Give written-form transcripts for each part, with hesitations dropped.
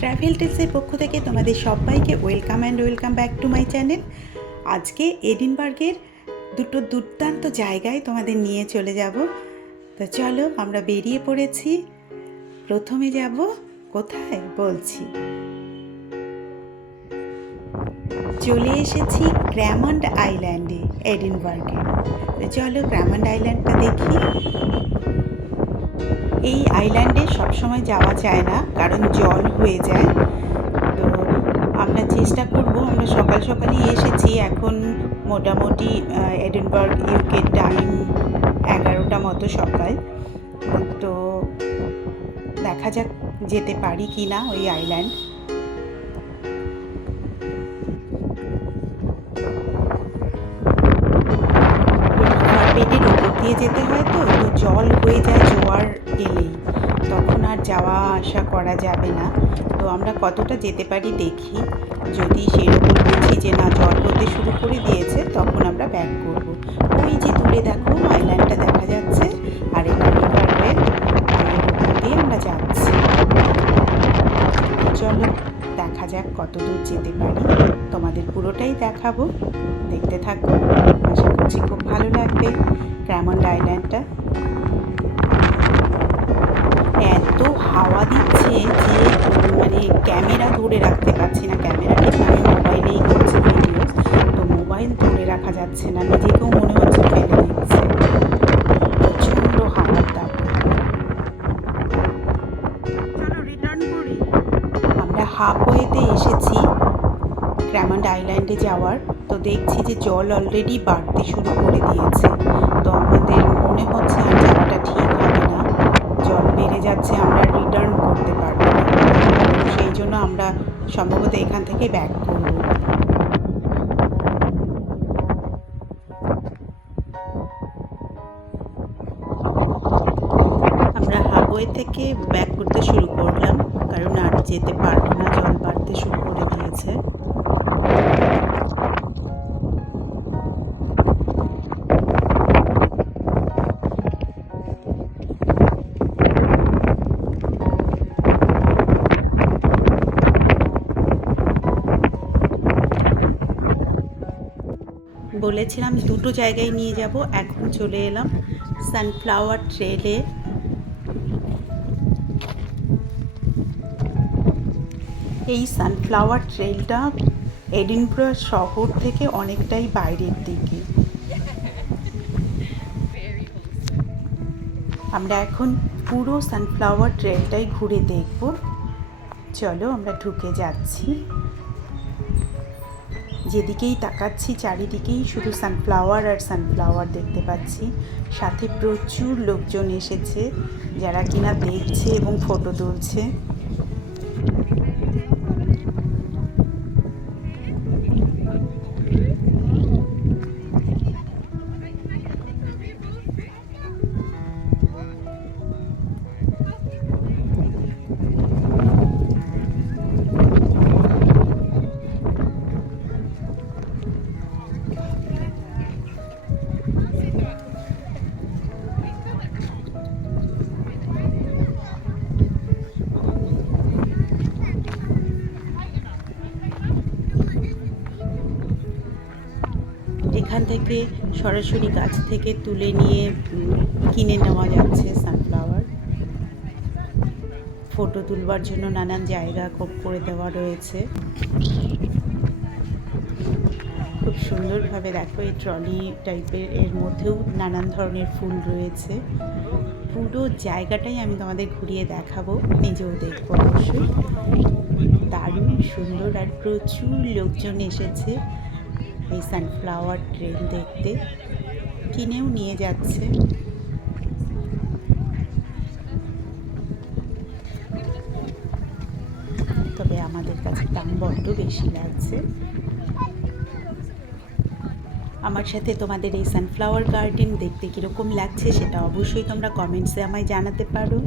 Travel টিপসের পক্ষ থেকে তোমাদের সবাইকে welcome and welcome back to my channel. আজকে এডিনবার্গের দুটো দুর্দান্ত জায়গায় তোমাদের নিয়ে চলে যাব। তো চলো আমরা বেরিয়ে পড়েছি। প্রথমে যাব কোথায় বলছি, চলে এসেছি ক্র্যামন্ড আইল্যান্ডে এডিনবার্গে। তো চলো ক্র্যামন্ড আইল্যান্ডটা দেখি। এই আইল্যান্ডে সবসময় যাওয়া যায় না, কারণ জল হয়ে যায়। তো আমরা চেষ্টা করব, আমরা সকাল সকালই এসেছি, এখন মোটামুটি এডিনবার্গ ইউকে টাইম 11টা মতো সকাল। তো দেখা যাক যেতে পারি কি না ওই আইল্যান্ড। পেটের উপর দিয়ে যেতে হয়, তো জল হয়ে যায় জোয়ার এলেই, তখন আর যাওয়া আসা করা যাবে না। তো আমরা কতটা যেতে পারি দেখি, যদি সেরকম বুঝি যে না জল হতে শুরু করে দিয়েছে তখন আমরা ব্যাক করব। ওই যে দূরে দেখো আইল্যান্ডটা দেখা যাচ্ছে, আর এটা রিভারের উপর দিয়ে আমরা যাচ্ছি। চলো দেখা যাক কত দূর যেতে পারি, তোমাদের পুরোটাই দেখাবো, দেখতে থাকো। আশা করছি খুব ভালো লাগবে ক্র্যামন্ড আইল্যান্ডটা। এত হাওয়া দিচ্ছে যে মানে ক্যামেরা ধরে রাখতে পারছি না, ক্যামেরা ঠিক আমি মোবাইলেই করছি ভিডিও, তো মোবাইল ধরে রাখা যাচ্ছে না, নিজেকেও মনে হচ্ছে ফেলে দিচ্ছে, প্রচণ্ড হাওয়ার দাম। আমরা হাফওয়েতে এসেছি ক্র্যামন্ড আইল্যান্ডে যাওয়ার। তো দেখছি যে জল অলরেডি বাড়তে শুরু করে দিয়েছে, তো আমাদের মনে হচ্ছে আর যাওয়াটা ঠিক হবে না, জল বেড়ে যাচ্ছে, আমরা রিটার্ন করতে পারবো না। সেই জন্য আমরা সম্ভবত এখান থেকে ব্যাক করব। আমরা হাফওয়ে থেকে ব্যাক করতে শুরু করলাম, কারণ আর যেতে পারবো না, জল বাড়তে শুরু করে দিয়েছে। বলেছিলাম দুটো জায়গায় নিয়ে যাব, এখন চলে এলাম সানফ্লাওয়ার ট্রেলে। এই সানফ্লাওয়ার ট্রেলটা এডিনবরা শহর থেকে অনেকটাই বাইরের দিকে। আমরা এখন পুরো সানফ্লাওয়ার ট্রেলটাই ঘুরে দেখব। চলো আমরা ঢুকে যাচ্ছি। যেদিকেই তাকাচ্ছি চারিদিকেই শুধু সানফ্লাওয়ার আর সানফ্লাওয়ার দেখতে পাচ্ছি। সাথে প্রচুর লোকজন এসেছে যারা কিনা দেখছে এবং ফটো তুলছে। এখান থেকে সরাসরি গাছ থেকে তুলে নিয়ে কিনে নেওয়া যাচ্ছে সানফ্লাওয়ার। ফটো তুলবার জন্য নানান জায়গা করে দেওয়া রয়েছে। খুব সুন্দরভাবে দেখো এই ট্রলি টাইপের, এর মধ্যেও নানান ধরনের ফুল রয়েছে। পুরো জায়গাটাই আমি তোমাদের ঘুরিয়ে দেখাবো, নিজেও দেখবো অবশ্যই। দারুণ সুন্দর, আর প্রচুর লোকজন এসেছে এই সানফ্লাওয়ার ট্রেন দেখতে, কিনেও নিয়ে যাচ্ছে। তবে আমাদের কাছে দাম বড্ড বেশি লাগছে। আমার সাথে তোমাদের এই সানফ্লাওয়ার গার্ডেন দেখতে কীরকম লাগছে সেটা অবশ্যই তোমরা কমেন্টসে আমায় জানাতে পারো।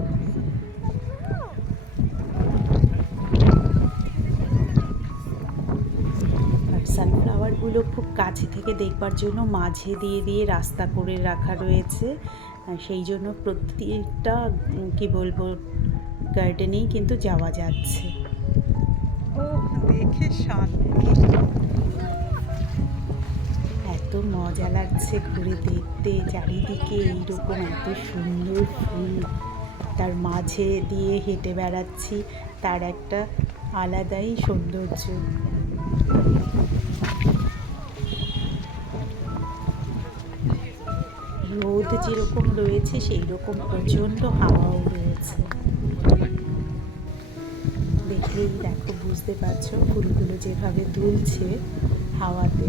সানফ্লাওয়ারগুলো খুব কাছে থেকে দেখবার জন্য মাঝে দিয়ে দিয়ে রাস্তা করে রাখা রয়েছে, সেই জন্য প্রত্যেকটা কি বলবো গার্ডেনেই কিন্তু যাওয়া যাচ্ছে। ও দেখে শান্তি। এত মজা লাগছে ঘুরে দেখতে, চারিদিকে এইরকম এত সুন্দর ফুল, তার মাঝে দিয়ে হেঁটে বেড়াচ্ছি, তার একটা আলাদাই সৌন্দর্য। রোদ যেরকম রয়েছে সেই রকম প্রচণ্ড হাওয়াও রয়েছে। দেখলেই দেখো, বুঝতে পারছো ফুলগুলো যেভাবে দুলছে হাওয়াতে।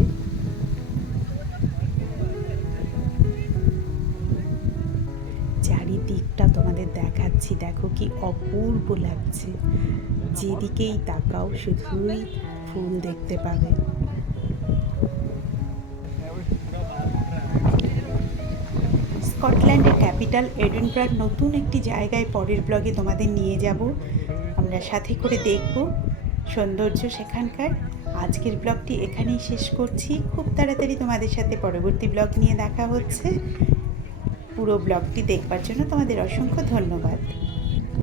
চারিদিকটা তোমাদের দেখাচ্ছি, দেখো কি অপূর্ব লাগছে। যেদিকেই তাকাও শুধুই ফুল দেখতে পাবে। স্কটল্যান্ডের ক্যাপিটাল এডিনবরার নতুন একটি জায়গায় পরের ব্লগে তোমাদের নিয়ে যাব, আমরা সাথে করে দেখব সৌন্দর্য সেখানকার। আজকের ব্লগটি এখানেই শেষ করছি। খুব তাড়াতাড়ি তোমাদের সাথে পরবর্তী ব্লগ নিয়ে দেখা হচ্ছে। পুরো ব্লগটি দেখবার জন্য তোমাদের অসংখ্য ধন্যবাদ।